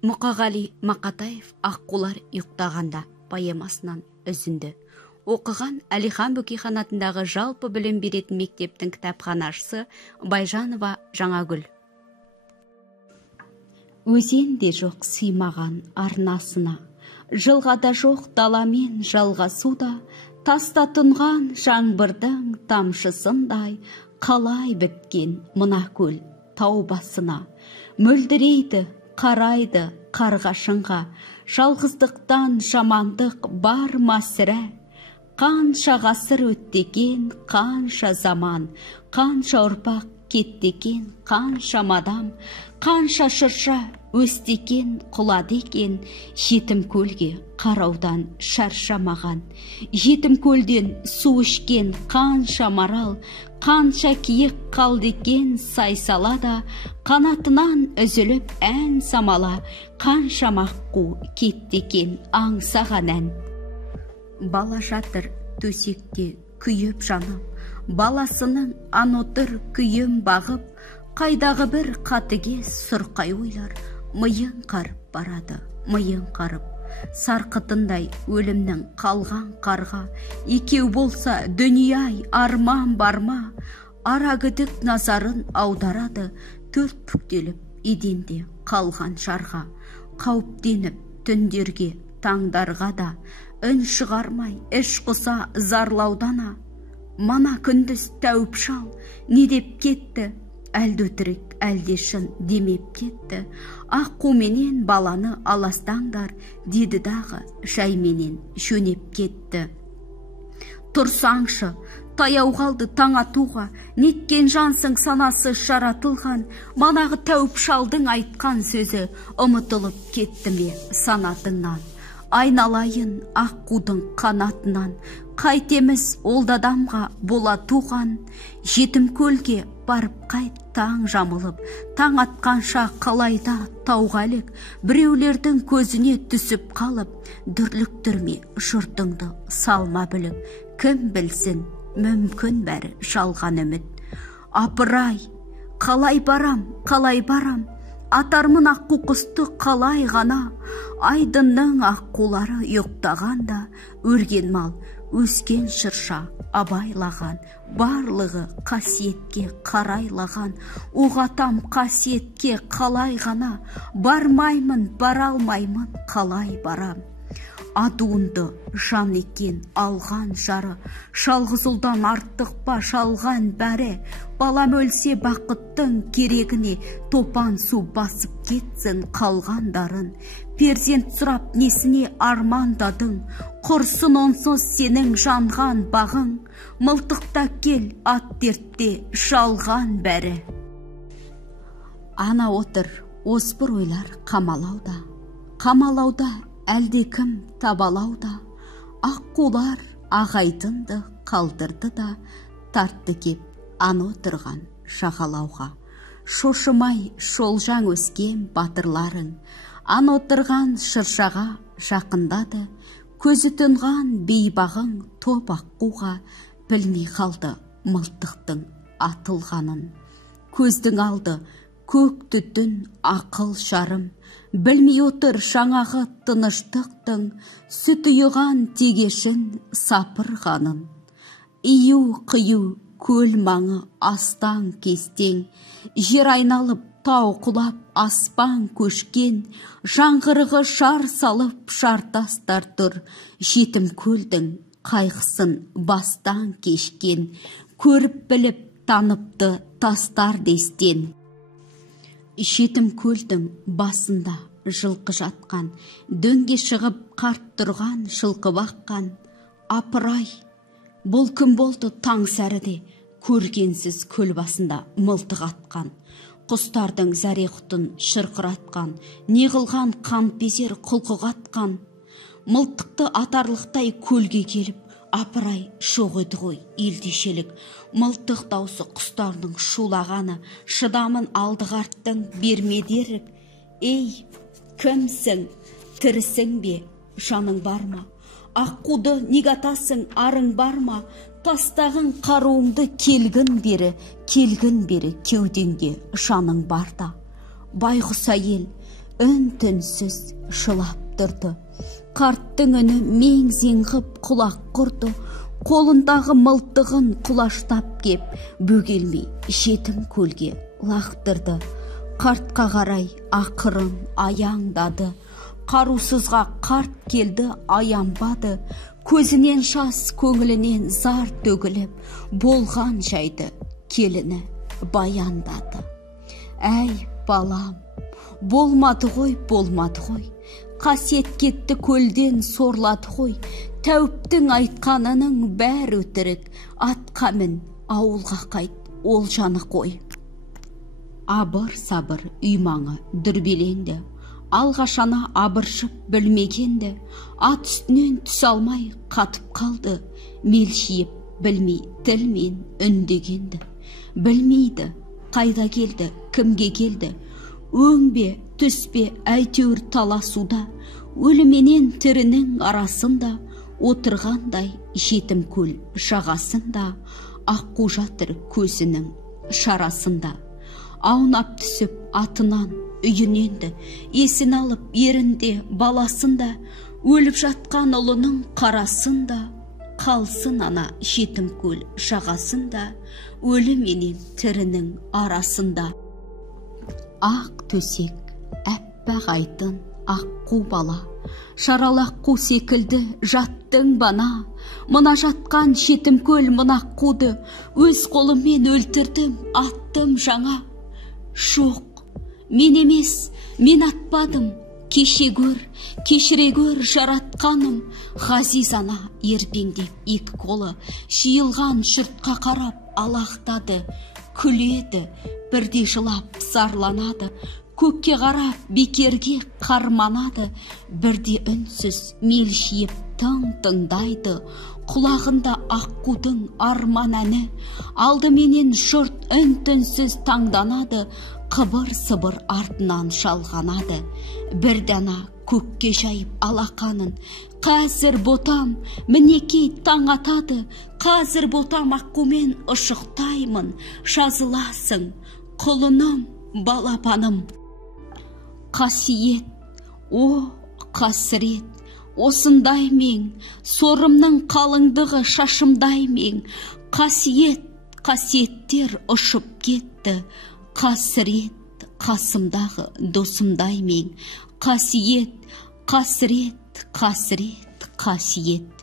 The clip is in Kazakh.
Мұқағали Мақатаев «Аққулар ұйықтағанда» поэмасынан үзінді. Оқыған Әлихан Бөкейхан атындағы жалпы білім беретін мектептің кітапханашысы Байжанова Жаңагүл. Өзен де жоқ сыймаған арнасына, жылғада жоқ даламен жалғасуда, таста тұнған жаңбырдың тамшысындай қалай біткен мына көл тау басына. Мөлдірейді, қарайды қарғашынға, жалғыздықтан жамандық бар ма сірә? Қанша ғасыр өттеген, қанша заман, қанша ұрпақ кеттеген, қанша мадам, қанша шырша өстеген, құлады екен, жетім көлге қараудан шаршамаған. Жетім көлден су ішкен қанша марал, қанша киік қалды екен, сайсалада, қанатынан үзіліп ән самала, қанша маққу кетті екен, аңсаған ән. Бала жатыр төсекте күйіп жанып, баласының анотыр күйім бағып, қайдағы бір қатыгез сұрқай ойлар, миың қарып барады, миың қарып. Сарқытындай өлімнің қалған қарға, екеу болса дүние-ай арман барма, арагідік назарын аударады, төрт бүктеліп еденде қалған жарға. Қауіптеніп түндерге таңдарға да, үн шығармай іш құса зарлаудана. Мана күндіз тәуіп шал не деп кетті, әлді өтірік әлде шын демеп кетті. Аққуменен баланы аластаңдар, деді дағы жайменен жөнеп кетті. Тұрсаңшы, таяу қалды таң атуға, неткен жансың санасы жаратылған, манағы тәуіп шалдың айтқан сөзі ұмытылып кетті ме санатыңнан? Айналайын аққудың қанатынан, қайтеміз олдадамға бола туған. Жетім көлге барып қайт таң жамылып, таң атқанша қалайда тауға ілік, біреулердің көзіне түсіп қалып, дүрліктірме жұртыңды салма бүлік. Кім білсін, мүмкін бәрі жалған үміт. Апырай, қалай барам, атармын аққу құсты қалай ғана. Айдынның аққулары ұйықтағанда, өрген мал, өскен шырша абайлаған, барлығы қасиетке қарайлаған. Оғатам қасиетке қалай ғана, бармаймын, баралмаймын, қалай барам. Адуынды жан екен алған жары, жалғыз ұлдан артық па шалған бәрі. Балам өлсе бақыттың керегіне, топан су басып кетсін қалғандарын. Перзент сұрап несіне армандадың, құрсын онсыз сенің жанған бағың. Мылтықта кел ат дертте жалған бәрі. Ана отыр оспыр ойлар қамалауда, әлде кім табалауда. Аққулар ағайдынды қалдырды да, тартты кеп ана отырған жағалауға. Шошымай шолжаң өскен батырларың, ана отырған шыршаға жақындады. Көзі тұнған бейбағың топ аққуға, білмей қалды мылтықтың атылғанын. Көздің алды көк түтін ақыл жарым, білмей отыр жаңағы тыныштықтың, сүт ұйыған тегешін сапырғанын. Ию қию көл маңы астан кестең, жер айналып тау құлап аспан көшкен, жаңғырығы шар салып шартастар тұр, жетім көлдің қайғысын бастан кешкен, көріп біліп таныпты тастар дестен. Жетім көлдің басында жылқы жатқан, дөңге шығып қарт тұрған жылқы баққан. Апырай, бұл кім болды таң сәріде, көргенсіз көл басында мылтық атқан. Құстардың зәре-құтын шырқыратқан, неғылған қан безер құлқық атқан. Мылтықты атарлықтай көлге келіп, апырай шоқ еді ғой елдешелік. Мылтық даусы құстардың шулағаны, шыдамын алдығарттың бермедерік. Ей, кімсің, тірісің бе, жаның бар ма? Аққуды негатасың, арың бар ма? Тастағын қаруыңды келгін бері кеудеңге жаның барда. Байғұс әйел, үн-түнсіз шылап тұрды. Қарттың үні мең-зең ғып құлақ құрды. Қолындағы мылтығын құлаштап кеп, бөгелмей жетім көлге лақтырды. Қартқа қарай ақырын аяңдады. Қарусызға қарт келді, аянбады. Көзінен шас, көңілінен зар төгіліп, болған жайды келіні баяндады. Әй, балам, болмады ғой, болмады ғой. Қасиет кетті көлден сорлады ғой. Тәуіптің айтқанының бәр өтірік. Атқа мін, ауылға қайт, ол жаны қой. Абыр-сабыр үй маңы дүрбеленді. Алғашана абыршып білмегенді. Ат үстінен түс алмай қатып қалды. Мелшиіп білмей тілмен үндегенді. Білмейді, қайда келді, кімге келді. Өң бе, түс бе, әйтеуір таласуда. Өліменен тірінің арасында отырғандай жетім көл жағасында. Аққу жатыр көзінің шарасында. Аунап түсіп атынан үйіненді. Есін алып ерінде баласында. Өліп жатқан ұлының қарасында. Қалсын ана жетім көл жағасында. Өлі менен тірінің арасында. Ақ төсек, әппақ айтын, аққу бала. Шаралаққу секілді жаттың бана. Мына жатқан жетім көл мұнаққуды өз қолыммен өлтірдім, аттым жаңа. Жоқ, мен емес, мен атпадым. Кеше көр, кешіре көр жаратқаным. Ғазиз ана ербеңдеп екі қолы жиылған жұртқа қарап алақтады. Күледі, бірде жылап зарланады. Көкке қарап бекерге қарманады. Бірде үнсіз мелшиіп тыңдайды. Құлағында аққудың арман әні. Алдыменен жұрт үн-түнсіз таңданады. Қыбыр-сыбыр артынан шалғанады. Бір дана көкке жайып алақанын. Қазір ботам мінекей таң атады. Қазір ботам аққумен ұшықтаймын. Жазыласың, құлыным, балапаным. Қасиет, о, қасірет, осындай мен, сорымның қалыңдығы шашымдай мен. Қасиет, қасиеттер ұшып кетті. Қасірет, қасымдағы досымдай мен. Қасиет, қасірет, қасірет, қасиет.